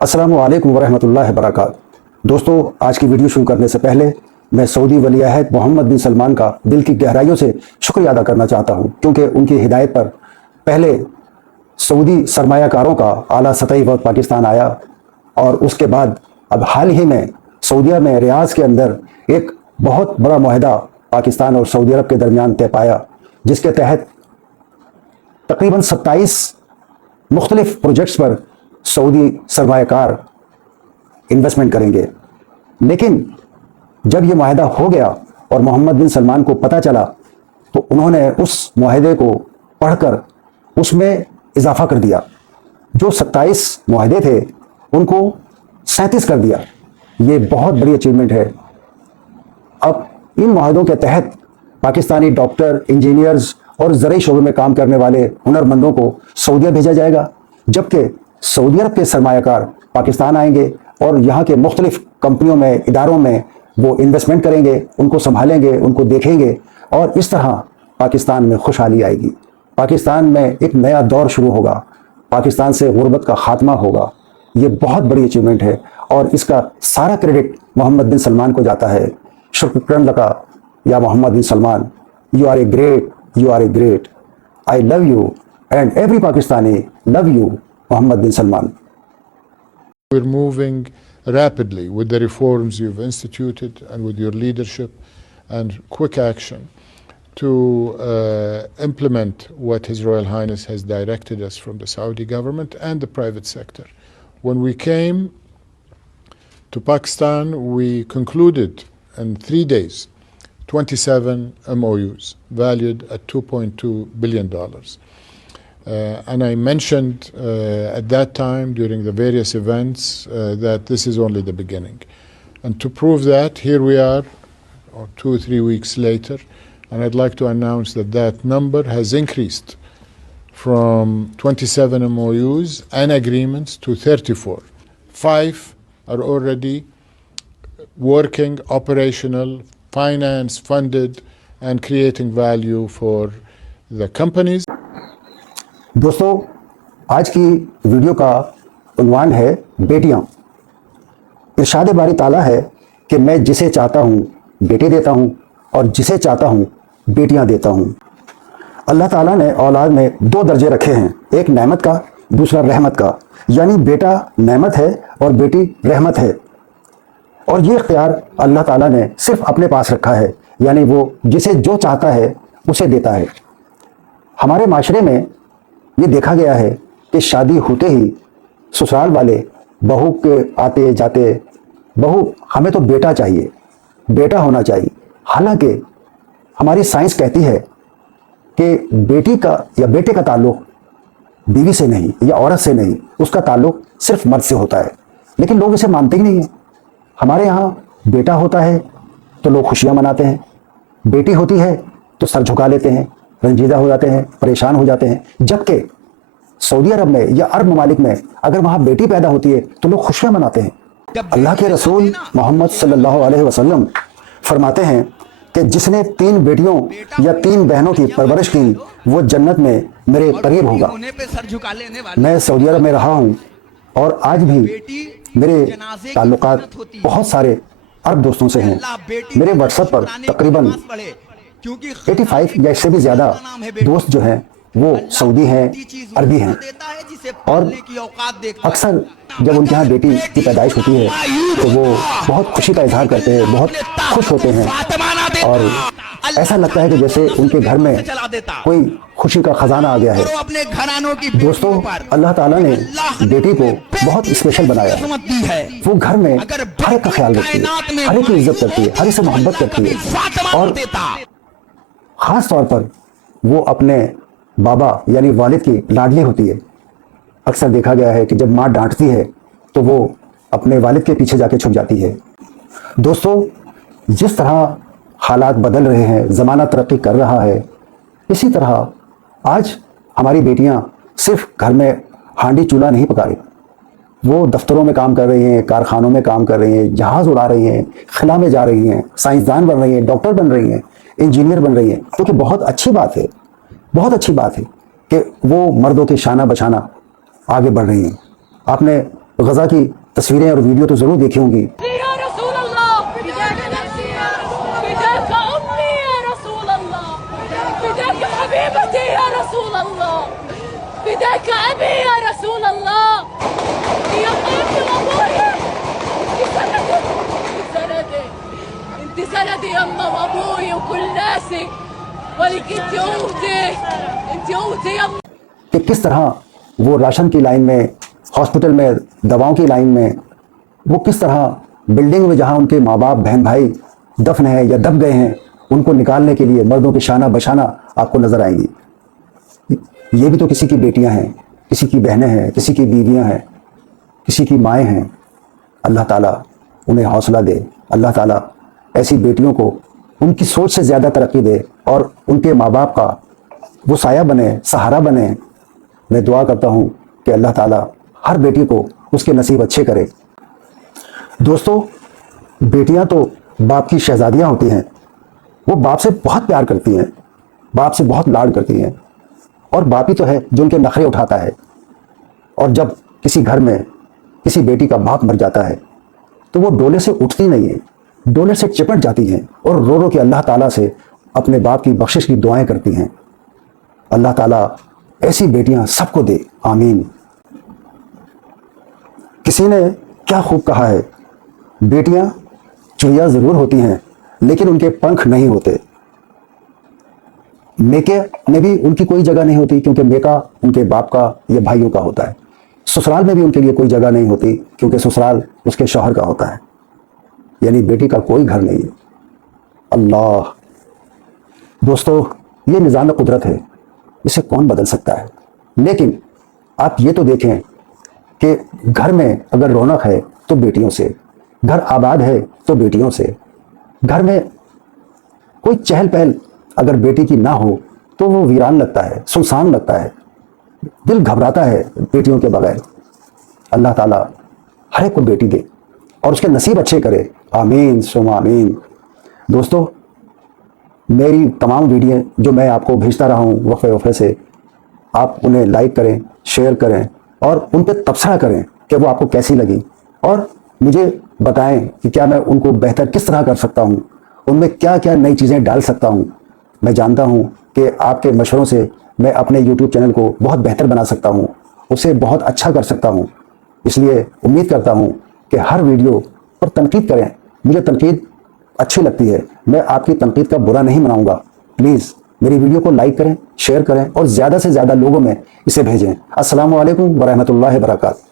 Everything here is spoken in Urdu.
السلام علیکم ورحمۃ اللہ وبرکاتہ۔ دوستو، آج کی ویڈیو شروع کرنے سے پہلے میں سعودی ولی عہد محمد بن سلمان کا دل کی گہرائیوں سے شکریہ ادا کرنا چاہتا ہوں، کیونکہ ان کی ہدایت پر پہلے سعودی سرمایہ کاروں کا اعلیٰ سطحی وفد پاکستان آیا، اور اس کے بعد اب حال ہی میں سعودیہ میں ریاض کے اندر ایک بہت بڑا معاہدہ پاکستان اور سعودی عرب کے درمیان طے پایا، جس کے تحت تقریباً 27 مختلف پروجیکٹس پر سعودی سرمایہ کار انویسٹمنٹ کریں گے۔ لیکن جب یہ معاہدہ ہو گیا اور محمد بن سلمان کو پتہ چلا تو انہوں نے اس معاہدے کو پڑھ کر اس میں اضافہ کر دیا۔ جو 27 معاہدے تھے ان کو 37 کر دیا۔ یہ بہت بڑی اچیومنٹ ہے۔ اب ان معاہدوں کے تحت پاکستانی ڈاکٹر، انجینئرز اور زرعی شعبے میں کام کرنے والے ہنرمندوں کو سعودیہ بھیجا جائے گا، جبکہ سعودی عرب کے سرمایہ کار پاکستان آئیں گے اور یہاں کے مختلف کمپنیوں میں، اداروں میں وہ انویسٹمنٹ کریں گے، ان کو سنبھالیں گے، ان کو دیکھیں گے، اور اس طرح پاکستان میں خوشحالی آئے گی۔ پاکستان میں ایک نیا دور شروع ہوگا، پاکستان سے غربت کا خاتمہ ہوگا۔ یہ بہت بڑی اچیومنٹ ہے اور اس کا سارا کریڈٹ محمد بن سلمان کو جاتا ہے۔ شکرن لکا یا Muhammad bin Salman, you are a great, you are a great. I love you and every Pakistani love you Muhammad bin Salman. We're moving rapidly with the reforms you've instituted and with your leadership and quick action to implement what His Royal Highness has directed us from the Saudi government and the private sector. When we came to Pakistan, we concluded in 3 days 27 MOUs valued at $2.2 billion. And I mentioned at that time during the various events that this is only the beginning. And to prove that, here we are 2 or 3 weeks later, and I'd like to announce that that number has increased from 27 MOUs and agreements to 34. 5 are already working, operational, finance, funded, and creating value for the companies. دوستو، آج کی ویڈیو کا عنوان ہے بیٹیاں۔ ارشاد باری تعالیٰ ہے کہ میں جسے چاہتا ہوں بیٹے دیتا ہوں اور جسے چاہتا ہوں بیٹیاں دیتا ہوں۔ اللہ تعالیٰ نے اولاد میں 2 درجے رکھے ہیں، ایک نعمت کا، دوسرا رحمت کا۔ یعنی بیٹا نعمت ہے اور بیٹی رحمت ہے، اور یہ اختیار اللہ تعالیٰ نے صرف اپنے پاس رکھا ہے، یعنی وہ جسے جو چاہتا ہے اسے دیتا ہے۔ ہمارے معاشرے میں یہ دیکھا گیا ہے کہ شادی ہوتے ہی سسرال والے بہو کے آتے جاتے، بہو ہمیں تو بیٹا چاہیے، بیٹا ہونا چاہیے۔ حالانکہ ہماری سائنس کہتی ہے کہ بیٹی کا یا بیٹے کا تعلق بیوی سے نہیں یا عورت سے نہیں، اس کا تعلق صرف مرد سے ہوتا ہے، لیکن لوگ اسے مانتے ہی نہیں ہیں۔ ہمارے یہاں بیٹا ہوتا ہے تو لوگ خوشیاں مناتے ہیں، بیٹی ہوتی ہے تو سر جھکا لیتے ہیں، رنجیدہ ہو جاتے ہیں، پریشان ہو جاتے ہیں۔ جبکہ سعودی عرب میں یا عرب ممالک میں اگر وہاں بیٹی پیدا ہوتی ہے تو لوگ خوشیاں مناتے ہیں۔ اللہ کے رسول محمد صلی اللہ علیہ وسلم فرماتے ہیں کہ جس نے 3 بیٹیوں یا 3 بہنوں کی پرورش کی وہ جنت میں میرے قریب ہوگا۔ میں سعودی عرب میں رہا ہوں اور آج بھی میرے تعلقات بہت سارے عرب دوستوں سے ہیں۔ میرے واٹس ایپ پر تقریباً 85 یا اس سے بھی زیادہ دوست جو ہیں وہ سعودی ہیں، عربی ہیں، اور اکثر جب ان کے ہاں بیٹی کی پیدائش ہوتی ہے تو وہ بہت خوشی کا اظہار کرتے ہیں، بہت خوش ہوتے ہیں، اور ایسا لگتا ہے کہ جیسے ان کے گھر میں کوئی خوشی کا خزانہ آ گیا ہے۔ دوستو، اللہ تعالیٰ نے بیٹی کو بہت اسپیشل بنایا ہے۔ وہ گھر میں ہر ایک کا خیال رکھتی ہے، ہر ایک کی عزت کرتی ہے، ہر ایک سے محبت کرتی ہے، اور خاص طور پر وہ اپنے بابا یعنی والد کی لاڈلی ہوتی ہے۔ اکثر دیکھا گیا ہے کہ جب ماں ڈانٹتی ہے تو وہ اپنے والد کے پیچھے جا کے چھپ جاتی ہے۔ دوستو، جس طرح حالات بدل رہے ہیں، زمانہ ترقی کر رہا ہے، اسی طرح آج ہماری بیٹیاں صرف گھر میں ہانڈی چولہا نہیں پکا رہی، وہ دفتروں میں کام کر رہی ہیں، کارخانوں میں کام کر رہی ہیں، جہاز اڑا رہی ہیں، خلا میں جا رہی ہیں، سائنسدان بن رہی ہیں، ڈاکٹر بن رہی ہیں، انجینئر بن رہی ہیں، کیونکہ بہت اچھی بات ہے، بہت اچھی بات ہے کہ وہ مردوں کے شانہ بشانہ آگے بڑھ رہی ہیں۔ آپ نے غزہ کی تصویریں اور ویڈیو تو ضرور دیکھی ہوں گی. يا رسول الله فداك نفسي فداك أمي يا رسول الله فداك حبيبتي يا رسول الله فداك أبي يا رسول الله يا أمي وأبويا أنت سندي أنت سندي يا أمي وأبوي وكل ناسي ولك أنت قوتي أنت قوتي يا أمي. کہ کس طرح وہ راشن کی لائن میں، ہاسپٹل میں، دواؤں کی لائن میں، وہ کس طرح بلڈنگ میں جہاں ان کے ماں باپ بہن بھائی دفن ہیں یا دب گئے ہیں، ان کو نکالنے کے لیے مردوں کے شانہ بشانہ آپ کو نظر آئیں گی. یہ بھی تو کسی کی بیٹیاں ہیں، کسی کی بہنیں ہیں، کسی کی بیویاں ہیں، کسی کی مائیں ہیں. اللہ تعالیٰ انہیں حوصلہ دے، اللہ تعالیٰ ایسی بیٹیوں کو ان کی سوچ سے زیادہ ترقی دے اور ان کے ماں باپ کا وہ سایہ بنے، سہارا بنے. میں دعا کرتا ہوں کہ اللہ تعالیٰ ہر بیٹی کو اس کے نصیب اچھے کرے. دوستو، بیٹیاں تو باپ کی شہزادیاں ہوتی ہیں. وہ باپ سے بہت پیار کرتی ہیں، باپ سے بہت لاڈ کرتی ہیں، اور باپ ہی تو ہے جو ان کے نخرے اٹھاتا ہے. اور جب کسی گھر میں کسی بیٹی کا باپ مر جاتا ہے تو وہ ڈولے سے اٹھتی نہیں ہے، ڈولے سے چپٹ جاتی ہیں اور رو رو کے اللہ تعالیٰ سے اپنے باپ کی بخشش کی دعائیں کرتی ہیں. اللہ تعالیٰ ایسی بیٹیاں سب کو دے، آمین. کسی نے کیا خوب کہا ہے، بیٹیاں چڑیا ضرور ہوتی ہیں لیکن ان کے پنکھ نہیں ہوتے. میکے میں بھی ان کی کوئی جگہ نہیں ہوتی کیونکہ میکا ان کے باپ کا یا بھائیوں کا ہوتا ہے. سسرال میں بھی ان کے لیے کوئی جگہ نہیں ہوتی کیونکہ سسرال اس کے شوہر کا ہوتا ہے. یعنی بیٹی کا کوئی گھر نہیں ہے. اللہ دوستو، یہ نظام قدرت ہے، اسے کون بدل سکتا ہے؟ لیکن آپ یہ تو دیکھیں کہ گھر میں اگر رونق ہے تو بیٹیوں سے، گھر آباد ہے تو بیٹیوں سے. گھر میں کوئی چہل پہل اگر بیٹی کی نہ ہو تو وہ ویران لگتا ہے، سنسان لگتا ہے، دل گھبراتا ہے بیٹیوں کے بغیر. اللہ تعالیٰ ہر ایک کو بیٹی دے اور اس کے نصیب اچھے کرے، آمین ثم آمین. دوستو، میری تمام ویڈیو جو میں آپ کو بھیجتا رہا ہوں وقفے وقفے سے، آپ انہیں لائک کریں، شیئر کریں اور ان پہ تبصرہ کریں کہ وہ آپ کو کیسی لگی، اور مجھے بتائیں کہ کیا میں ان کو بہتر کس طرح کر سکتا ہوں، ان میں کیا کیا نئی چیزیں ڈال سکتا ہوں. میں جانتا ہوں کہ آپ کے مشوروں سے میں اپنے یوٹیوب چینل کو بہت بہتر بنا سکتا ہوں، اسے بہت اچھا کر سکتا ہوں. اس لیے امید کرتا ہوں کہ ہر ویڈیو پر تنقید کریں. مجھے تنقید اچھی لگتی ہے، میں آپ کی تنقید کا برا نہیں مناؤں گا. پلیز میری ویڈیو کو لائک کریں، شیئر کریں اور زیادہ سے زیادہ لوگوں میں اسے بھیجیں. السلام علیکم ورحمۃ اللہ وبرکاتہ.